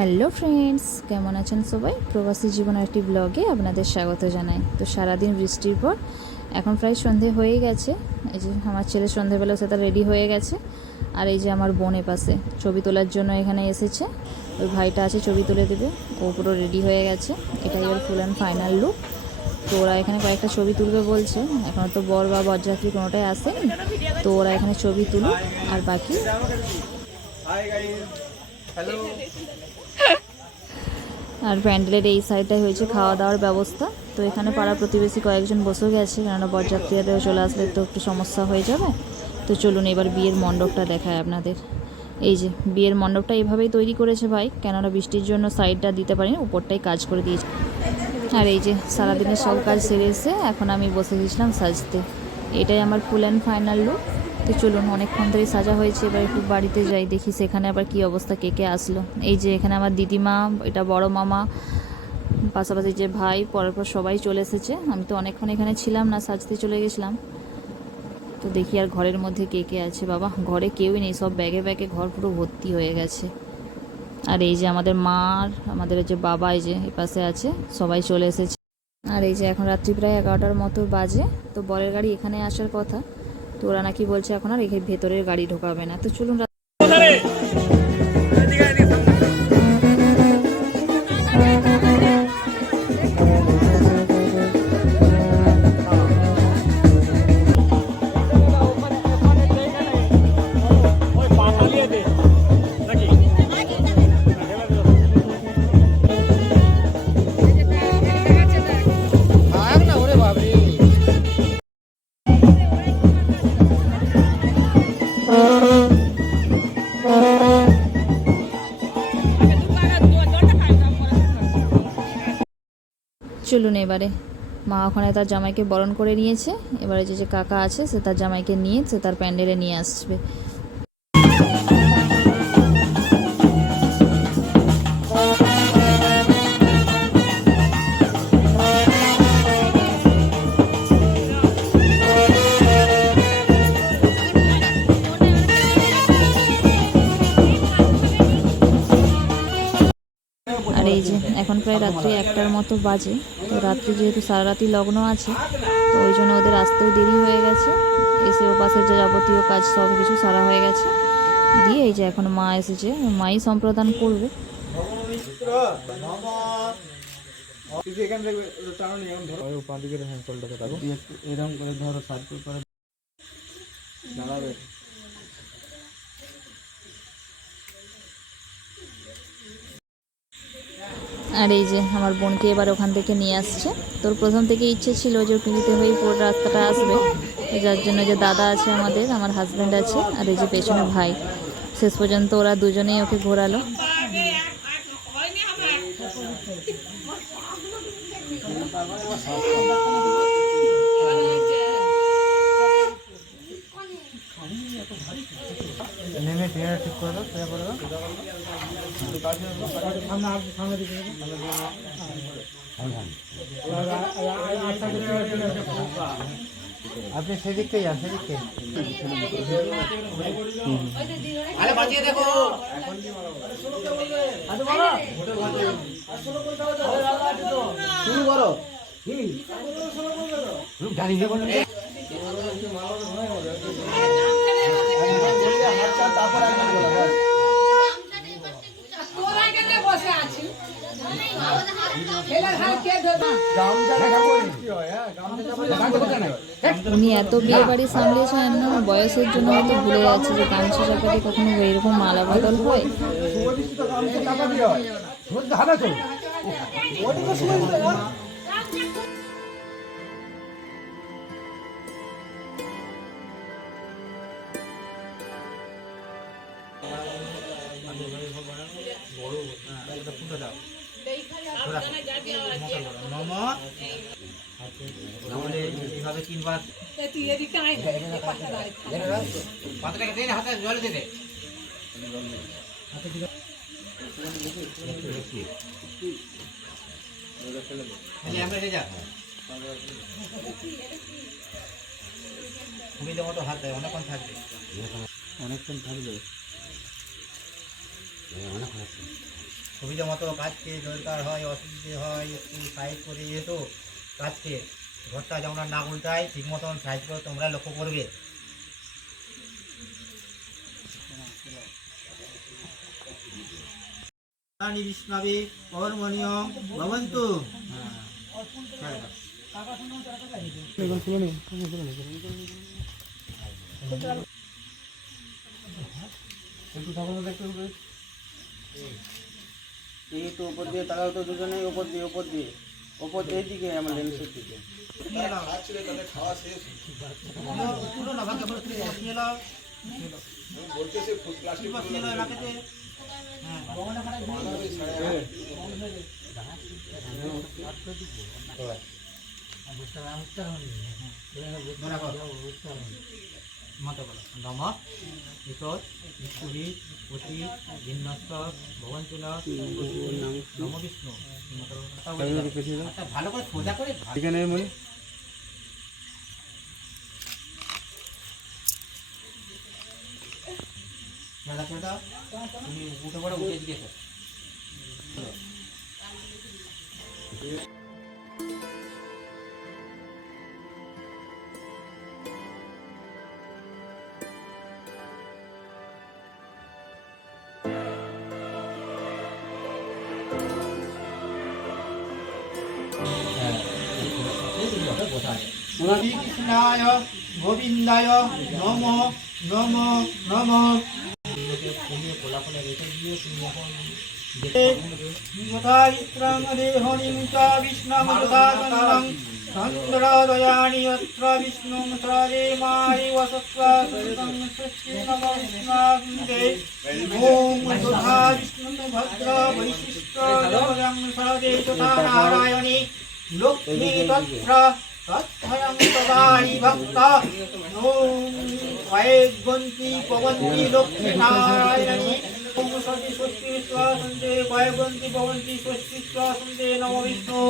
Hello friends, কেমন আছেন সবাই? প্রবাসী জীবন একটি ব্লগে আপনাদের স্বাগত জানাই। তো সারাদিন বৃষ্টির পর এখন প্রায় সন্ধে হয়ে গেছে। এই যে আমার ছেলে সন্ধেবেলা সেটা রেডি হয়ে গেছে, আর এই যে আমার বোন পাশে ছবি তোলার জন্য এখানে এসেছে। ওই ভাইটা আছে, ছবি তুলে দেবে। ও পুরো রেডি হয়ে গেছে, এটাই ওর ফুল অ্যান্ড ফাইনাল লুক। তো ওরা এখানে কয়েকটা ছবি তুলবে বলছে, এখনও তো বর বা বরযাত্রী কোনোটাই আসেনি। তো ওরা এখানে ছবি তুলুক, আর বাকি আর প্যান্ডেলের এই সাইডটাই হয়েছে খাওয়া দাওয়ার ব্যবস্থা। তো এখানে পাড়া প্রতিবেশী কয়েকজন বসে গেছে, কেননা বরযাত্রীরাও চলে আসলে তো একটু সমস্যা হয়ে যাবে। তো চলুন এবার বিয়ের মণ্ডপটা দেখায় আপনাদের। এই যে বিয়ের মণ্ডপটা এভাবেই তৈরি করেছে ভাই, কেননা বৃষ্টির জন্য সাইডটা দিতে পারিনি, উপরটাই কাজ করে দিয়েছে। আর এই যে সারাদিনের সব কাজ সেরে এসে এখন আমি বসে গেছিলাম সাজতে। এটাই আমার ফুল অ্যান্ড ফাইনাল লুক। তো চলুন, অনেকক্ষণ ধরে সাজা হয়েছে, এবার একটু বাড়িতে যাই, দেখি সেখানে আবার কি অবস্থা, কে কে আসলো। এই যে এখানে আমার দিদিমা, এটা বড় মামা, পাশাপাশি যে ভাই, পরপর সবাই চলে এসেছে। আমি তো অনেকক্ষণ এখানে ছিলাম না, সাজতে চলে গেছিলাম। তো দেখি আর ঘরের মধ্যে কে কে আছে। বাবা, ঘরে কেউই নেই, সব ব্যাগে ব্যাগে ঘর পুরো ভর্তি হয়ে গেছে। আর এই যে আমাদের মা আর আমাদের যে বাবা, এই যে এ পাশে আছে, সবাই চলে এসেছে। আর এই যে এখন রাত্রি প্রায় 11টার মতো বাজে। তো বরের গাড়ি এখানে আসার কথা, তো ওরা নাকি বলছে এখন আর এখানে ভেতরের গাড়ি ঢোকাবে না। তো চলুন চলুন এবারে মা ওখানে তার জামাইকে বরণ করে নিয়েছে। এবারে যে যে কাকা আছে সে তার জামাইকে নিয়ে সে তার প্যান্ডেলে নিয়ে আসবে। আর এই যে এখন প্রায় রাত্রি 1টার মতো বাজে। তো রাত্রি যেহেতু সারা রাতি লগ্ন আছে, তো ওই জন্য ওদের আসতেও দেরি হয়ে গেছে। এসে ও পাশের যে যাবতীয় কাজ সব কিছু সারা হয়ে গেছে। দিয়ে এই যে এখন মা এসেছে, মাই সম্প্রদান করবে। আর এই যে আমার বোনকে এবার ওখান থেকে নিয়ে আসছে। তোর প্রথম থেকে ইচ্ছে ছিল যে পিলিতে হয়ে পুরো রাস্তাটা আসবে, যার জন্য যে দাদা আছে আমাদের, আমার হাজব্যান্ড আছে, আর এই যে পেছনে ভাই, শেষ পর্যন্ত ওরা দুজনেই ওকে ঘোরালো। ঠিক করে দাও, আপনি সেদিককে যান, সেদিককে। আরে বাঁচিয়ে দেখো, শুরু করো। গাড়ি দিয়ে বলুন উনি এত বিয়ে বাড়ি সামলিয়েছেন, আমার বয়সের জন্য হয়তো ভুলে যাচ্ছে যে গামছা চাপাতে কখনো এরকম মালা বদল হয়। এইভাবে 3বার পাতাটাকে দে, হাতে জল দে দে। মতো হাত দেয়, অনেকক্ষণ থাকবে, অনেকক্ষণ থাকবে। সুবিধা মতো কাজকে দরকার হয়, অসুবিধে হয় একটু সাইজ করে যেত কাজকে। ঘরটা যেমন আর না উল্টায়, ঠিক মতন সাইজ করে তোমরা লক্ষ্য করবে। বিষ্ণবে কর্মণীয় ভবন্তু। এই তো উপর দিয়ে তাকাও তো দুজনেই, উপর দিয়ে ওপর এই দিকে আমার লেন্সের দিকে। নম ঈশ্বর বিষ্ণুরি অতি জিন্নস্ত ভগবন্তী নম বিষ্ণু। ভালো করে সোজা করে এখানে মনে তুমি উঠে পড়ে উঠে দিকে শ্রীকৃষ্ণায় গোবিন্দায় নম নম নম। চন্দ্রদয়ানি অত্র বিষ্ণু সরে মারি ওম যথা বিষ্ণু ভদ্র বৈশিষ্ট্য সরদে তথা নারায়ণী লক্ষ্মী তত্র তৎক্ষয়ং তদানি ভক্ত। ওম কয়েকবন্তী পবন্তী লক্ষ্মী নারায়ণী। ওম সতি স্বস্তি বিশ্বাসন্তে কয়েকবন্তী পবন্তী স্বস্তি বিশ্বাসন্তে নম বিষ্ণু।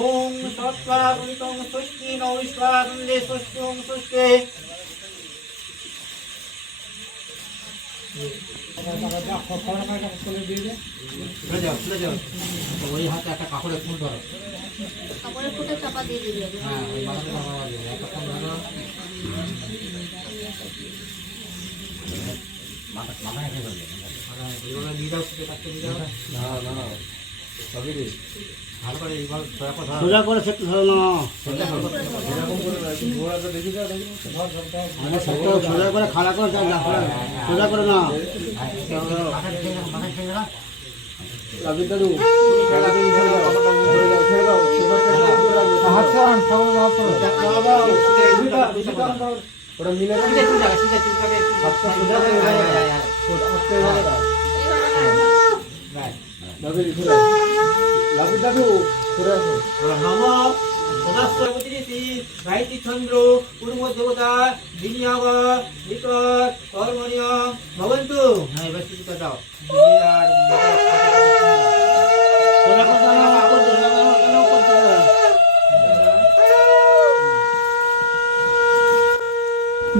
ওম সৎকারিতং স্বস্তি নম বিশ্বাসন্তে স্বস্তি ওম স্বস্তি। ওই হাতে একটা কাপড়ের ফুল ধরো, কাপড়ের ফুলটা চাপা দিয়ে দিবে। হ্যাঁ, ওই মাথাতে চাপা দিয়ে দিবে। একটা ফুল ধরো, মাথা রেখে ফেলবে। এইভাবে দিয়ে দাও, শুধু কাটতে দিয়ে দাও। না সবই দিই ভালো করে। এইভাবে সোজা করে সেটা ধরো না, এরকম করে ঘোড়াটা দেখি দাও। সোজা করে খাড়া করে সোজা করে না। চন্দ্র পূর্ব দেবতা বিনিয়োগ নিকট কর্মণীয় ভবন্তু। হ্যাঁ, এবার কিছুটা দাও।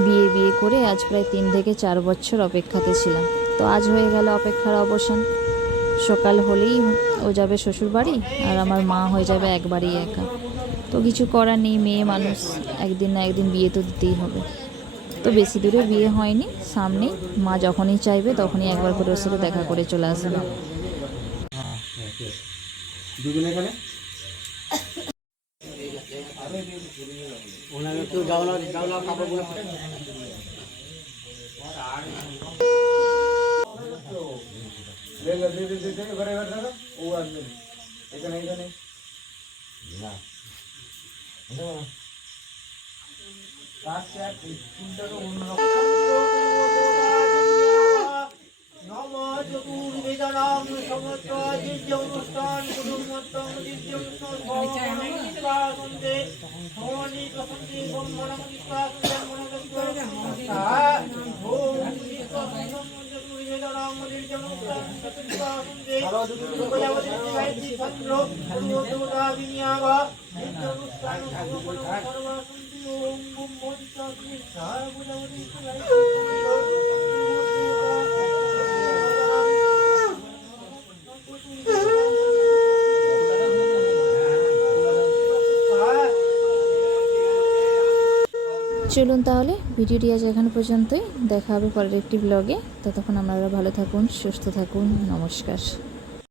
বিয়ে করে আজ প্রায় 3 থেকে 4 বছর অপেক্ষাতে ছিলাম। তো আজ হয়ে গেল অপেক্ষার অবসান। সকাল হলেই ও যাবে শ্বশুর বাড়ি, আর আমার মা হয়ে যাবে একবারই একা। তো কিছু করার নেই, মেয়ে মানুষ, একদিন না একদিন বিয়ে তো দিতেই হবে। তো বেশি দূরে বিয়ে হয়নি, সামনেই। মা যখনই চাইবে তখনই একবার করে ওর সাথে দেখা করে চলে আসবে। চতুর্বেদানাম সমস্ত দিব্য অনুষ্ঠান কুটুম্বত্তম দিব্য অনুষ্ঠান ভগবানন্তে সমন্বিত সন্তি ব্রহ্মণম বিশ্বাসন্তে মনোদস্য ওম চতুর্বেদানাম দিব্য অনুষ্ঠান সত্যিবাসন্তে প্রজাপতি গায়ত্রী চন্দ্র পূর্বদেবতা বিনিয়োগ দিব্য অনুষ্ঠান সর্বসন্তি ওম ব্রহ্মোৎসবী প্রজাপতি গায়ত্রী চলুন তাহলে ভিডিওটি আজ এখানে পর্যন্তই, দেখা হবে পরের একটি ব্লগে। ততক্ষণ আপনারা ভালো থাকুন, সুস্থ থাকুন, নমস্কার।